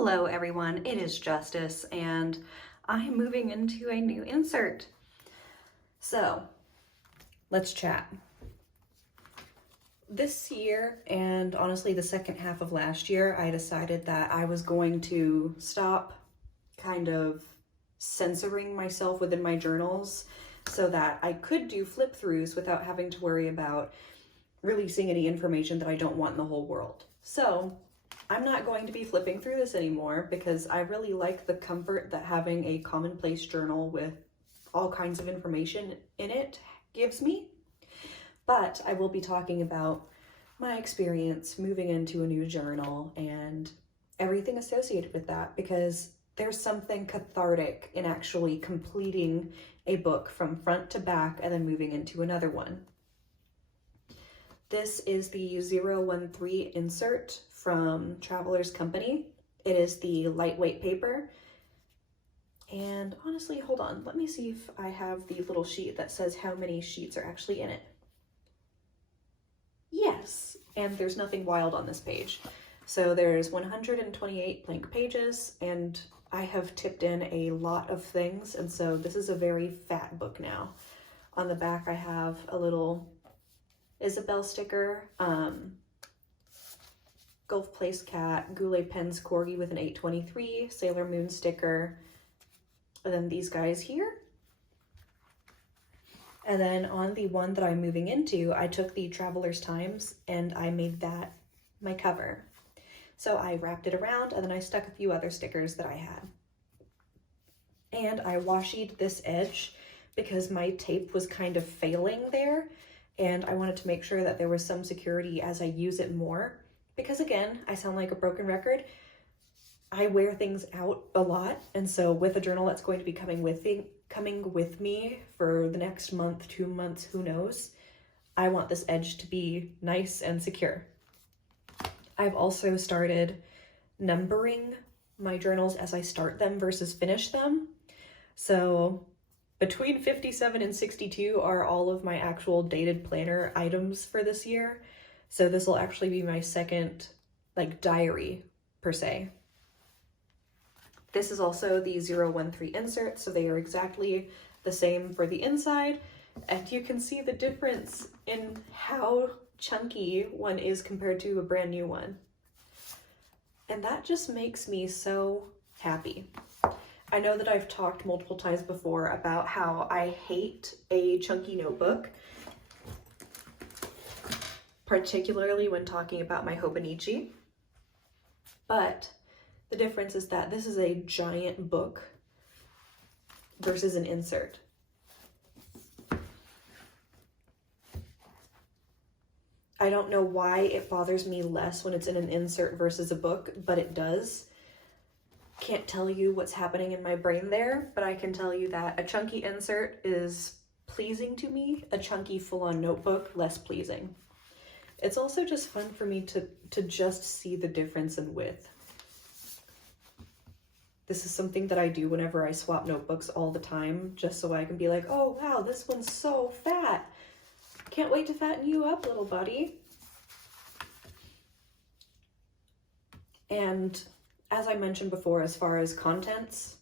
Hello everyone, it is Justice and I'm moving into a new insert. So let's chat. This year, and honestly the second half of last year, I decided that I was going to stop kind of censoring myself within my journals so that I could do flip throughs without having to worry about releasing any information that I don't want in the whole world. So I'm not going to be flipping through this anymore because I really like the comfort that having a commonplace journal with all kinds of information in it gives me. But I will be talking about my experience moving into a new journal and everything associated with that, because there's something cathartic in actually completing a book from front to back and then moving into another one. This is the 013 insert from Traveler's Company. It is the lightweight paper. And honestly, hold on, let me see if I have the little sheet that says how many sheets are actually in it. Yes, and there's nothing wild on this page. So there's 128 blank pages, and I have tipped in a lot of things, and so this is a very fat book now. On the back I have a little Isabel sticker, Gulf Place cat, Goulet Pens corgi with an 823, Sailor Moon sticker, and then these guys here. And then on the one that I'm moving into, I took the Traveler's Times and I made that my cover. So I wrapped it around and then I stuck a few other stickers that I had. And I washied this edge because my tape was kind of failing there, and I wanted to make sure that there was some security as I use it more. Because again, I sound like a broken record. I wear things out a lot, and so with a journal that's going to be coming with me for the next month, 2 months, who knows, I want this edge to be nice and secure. I've also started numbering my journals as I start them versus finish them. So between 57 and 62 are all of my actual dated planner items for this year. So this will actually be my second diary per se. This is also the 013 insert, so they are exactly the same for the inside. And you can see the difference in how chunky one is compared to a brand new one. And that just makes me so happy. I know that I've talked multiple times before about how I hate a chunky notebook, particularly when talking about my Hobonichi. But the difference is that this is a giant book versus an insert. I don't know why it bothers me less when it's in an insert versus a book, but it does. Can't tell you what's happening in my brain there, but I can tell you that a chunky insert is pleasing to me, a chunky full-on notebook, less pleasing. It's also just fun for me to just see the difference in width. This is something that I do whenever I swap notebooks all the time, just so I can be like, oh wow, this one's so fat. Can't wait to fatten you up, little buddy. And as I mentioned before, as far as contents,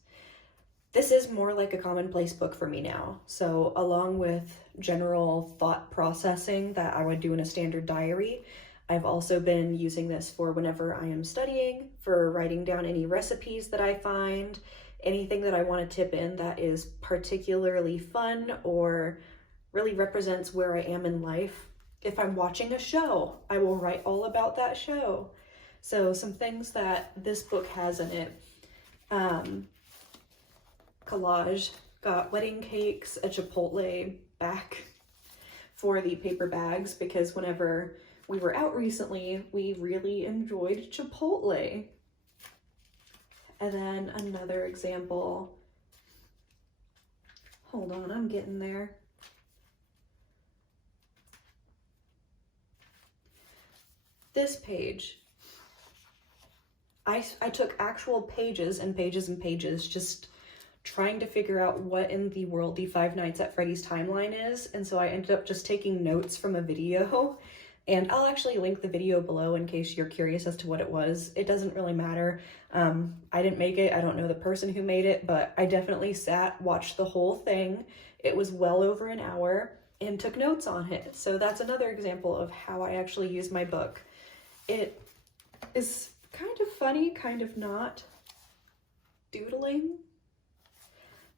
this is more like a commonplace book for me now. So along with general thought processing that I would do in a standard diary, I've also been using this for whenever I am studying, for writing down any recipes that I find, anything that I want to tip in that is particularly fun or really represents where I am in life. If I'm watching a show, I will write all about that show. So some things that this book has in it. Collage, got wedding cakes, a Chipotle back for the paper bags, because whenever we were out recently, we really enjoyed Chipotle. And then another example. Hold on, I'm getting there. This page. I took actual pages and pages and pages just trying to figure out what in the world the Five Nights at Freddy's timeline is, and so I ended up just taking notes from a video And I'll actually link the video below in case you're curious as to what it was. It doesn't really matter. I didn't make it. I don't know the person who made it, but I definitely watched the whole thing. It was well over an hour, and took notes on it. So that's another example of how I actually use my book. It is kind of funny, kind of not. Doodling.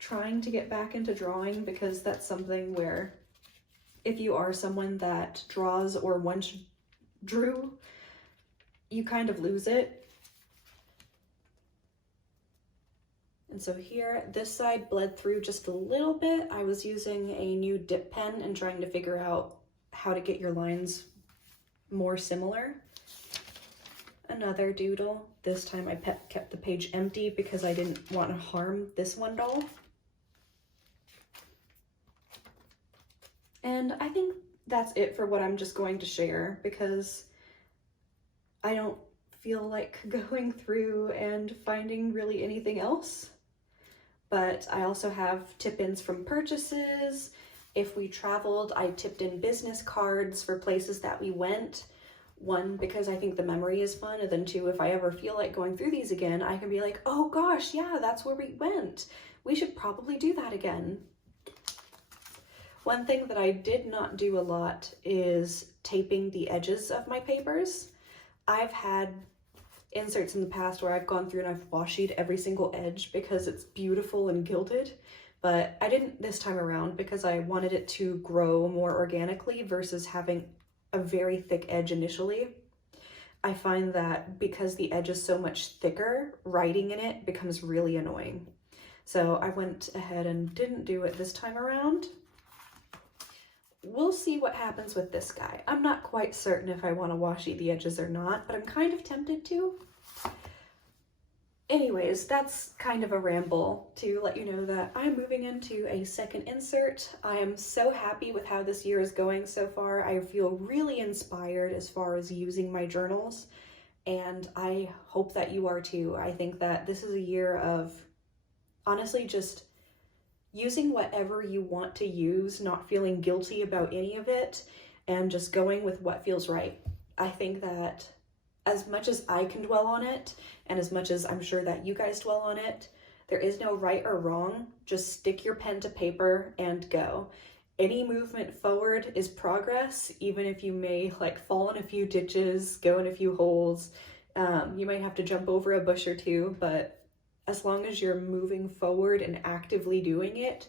Trying to get back into drawing, because that's something where if you are someone that draws or once drew, you kind of lose it. And so here, this side bled through just a little bit. I was using a new dip pen and trying to figure out how to get your lines more similar. Another doodle. This time I kept the page empty because I didn't want to harm this one doll. And I think that's it for what I'm just going to share, because I don't feel like going through and finding really anything else. But I also have tip-ins from purchases. If we traveled, I tipped in business cards for places that we went. One, because I think the memory is fun, and then two, if I ever feel like going through these again, I can be like, oh gosh, yeah, that's where we went. We should probably do that again. One thing that I did not do a lot is taping the edges of my papers. I've had inserts in the past where I've gone through and I've washi every single edge because it's beautiful and gilded, but I didn't this time around because I wanted it to grow more organically versus having a very thick edge initially. I find that because the edge is so much thicker, writing in it becomes really annoying. So I went ahead and didn't do it this time around. We'll see what happens with this guy. I'm not quite certain if I want to washi the edges or not, but I'm kind of tempted to. Anyways, that's kind of a ramble to let you know that I'm moving into a second insert. I am so happy with how this year is going so far. I feel really inspired as far as using my journals, and I hope that you are too. I think that this is a year of honestly just using whatever you want to use, not feeling guilty about any of it, and just going with what feels right. I think that as much as I can dwell on it, and as much as I'm sure that you guys dwell on it, there is no right or wrong. Just stick your pen to paper and go. Any movement forward is progress, even if you may like fall in a few ditches, go in a few holes. You might have to jump over a bush or two, but as long as you're moving forward and actively doing it,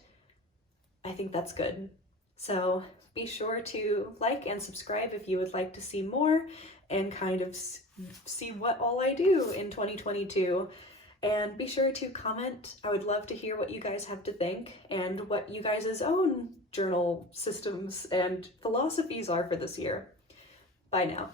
I think that's good. So be sure to like and subscribe if you would like to see more and kind of see what all I do in 2022. And be sure to comment. I would love to hear what you guys have to think and what you guys' own journal systems and philosophies are for this year. Bye now.